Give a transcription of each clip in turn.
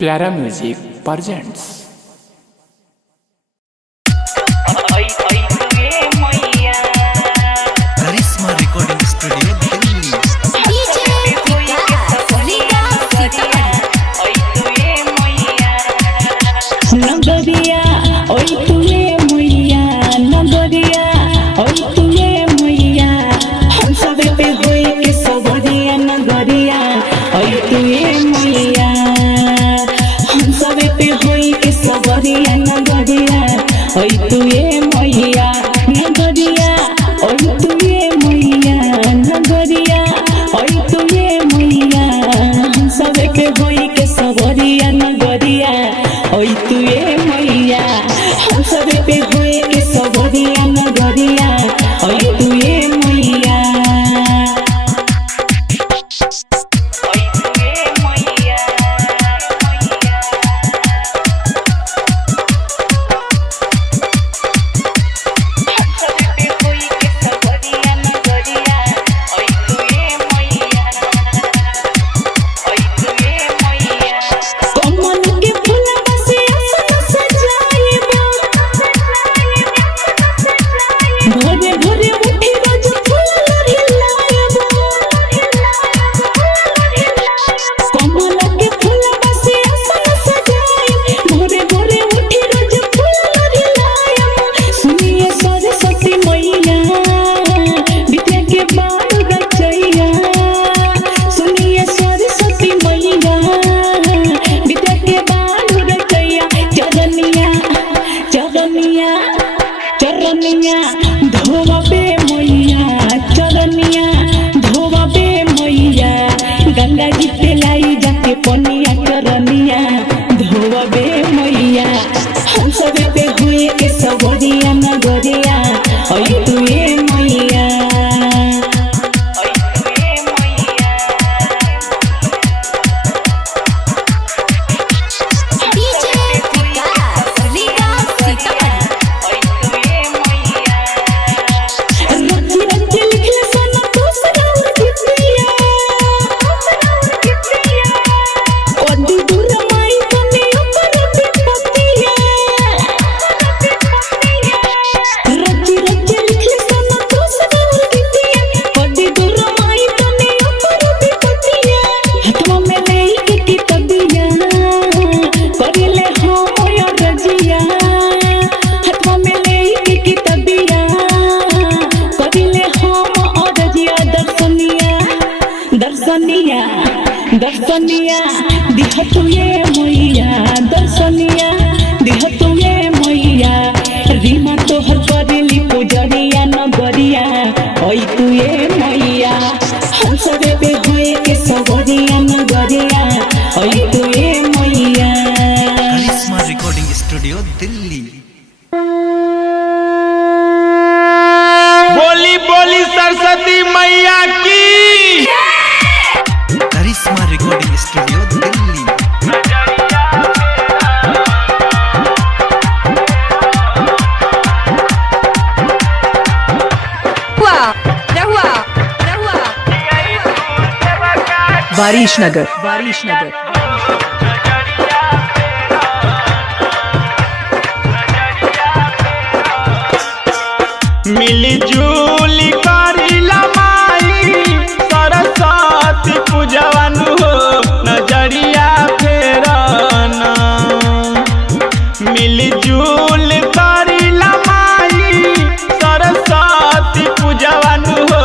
प्यारा music presents. करिश्मा recording studio Delhi. नगरिया ओई तुए मैया, नगरिया ओई तुए मैया, हम सब पे होई के सबरिया नगरिया ओई तुए मैया, हम सब पे होई के सबरिया नगरिया ओई तुए मैया, नगरिया ओई तुए मैया, नगरिया ओई तुए मैया, हम सब के होई के सबरिया नगरिया ओई तुए मैया, हम सब पे होए के सबरिया नगरिया ओई तुए मैया। चरनिया धोबे मैया, चरनिया धोबे मैया, गंगा जी पे लाई जाके पनिया, चरनिया धोबे मैया, हम सब पे हुए के सबरिया नगरिया ओई तुए मैया। दर्शनिया दर्शनिया दिहतुए मैया, दर्शनिया दिहतुए मैया, रीमा तोहर करेली पुजरिया नगरिया ओई तुए मैया, हम सब पे होए के सबरिया नगरिया ओई तुए मैया। करिश्मा रिकॉर्डिंग स्टूडियो दिल्ली। बोली बोली सरस्वती मैया की। करिश्मा रिकॉर्डिंग स्टूडियो दिल्ली। वारिशनगर, वारिशनगर। मिलजुल करिला माई सरस्वती पूजवन हो, नजरिया फेरना। मिलजुल करिला माई सरस्वती पूजवन हो,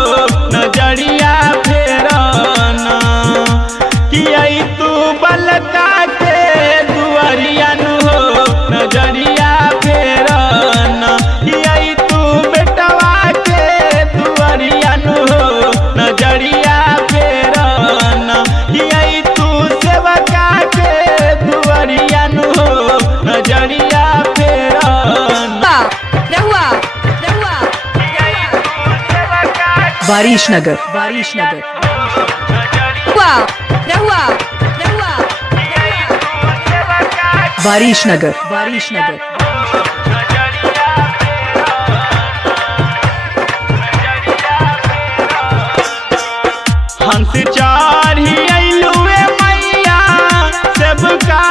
नजरिया फेरना। कि आई तू बलका के दुआरियन हो, नजरिया फेरना। कि आई तू बेटवा के दुआरियन हो, नजरिया फेरना। कि आई तू सेवका के दुआरियन हो, नजरिया फेरना। वारिशनगर, वारिशनगर। वारिशनगर, वारिशनगर। हंस चारी अइलुए मैया, सबका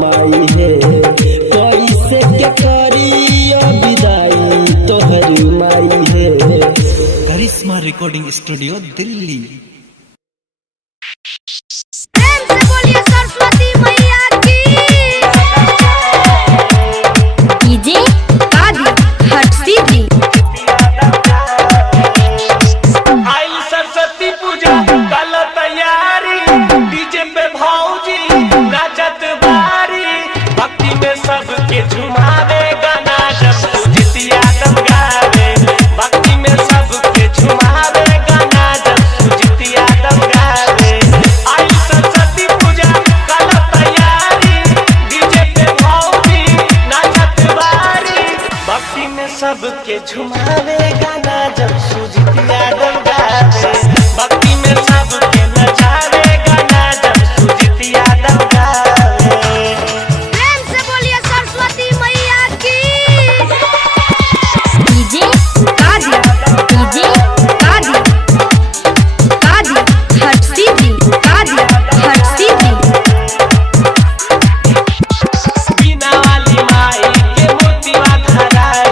माई है कैसे के करिया विदाई तोहर माई है। करिश्मा रिकॉर्डिंग स्टूडियो दिल्ली। प्रेम से बोलिए सरस्वती मैया की। डीजे कादी हट सीधी। आई सरस्वती पूजा कल तैयारी, डीजे पे भौजी नाचत बारी, भक्ति में सबके झुमावे गाना जब सुजितिया दम गावे, भक्ति में सबके झुमावे गाना जब सुजितिया दम गावे। आई सरस्वती पूजा कल तैयारी, डीजे पे भौजी नाचत बारी, भक्ति में सबके झुमावे गाना जब सुजितिया दम गावे, भक्ति में सबके नचावे गाना जब सुजितिया दम गावे। प्रेम से बोलिए सरस्वती मैया की। डीजे कादी कादी हट सीधी। कादी हट सीधी। बिना वाली माई के मोतिवा धराई,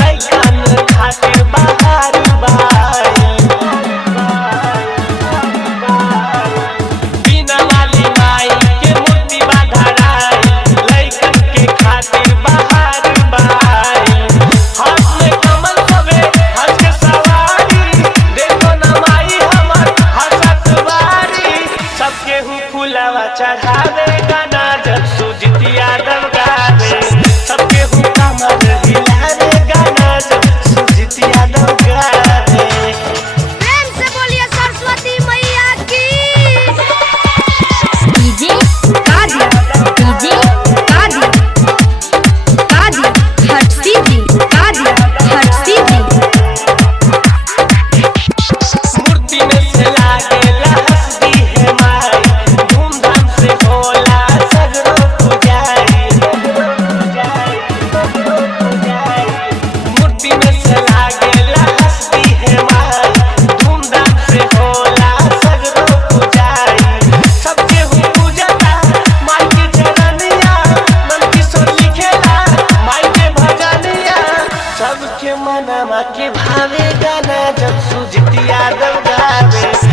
लइकन खातिर बाहर बाई। बिना वाली माई के मोतिवा धराई, लइकन के खातिर बाहर बाई। हाथ में कमल सबे हंस के सवारी, देखो ना माई हमर हंसत बारी, सबके हूँ फुलवा चढ़ावे गाना जब सुजितिया दम गावे, सबके हूँ कमर हिलावे गाना जब सुजितिया दम गावे। प्रेम से बोलिए सरस्वती मैया की। डीजे कादी हट सीधी। कादी हट सीधी। मूर्ति में से लागेला हंसदी है माई, धूमधाम से होला सगरो पूजाई। मूर्ति में से लागेला हंसदी है माई, धूमधाम से होला सगरो पूजाई। सबके हूँ पूजता माई के चरनिया, मन किशोर लिखेला माई के भजनिया, सबके मनमा के भावे गाना जब सुजितिया दम गावे।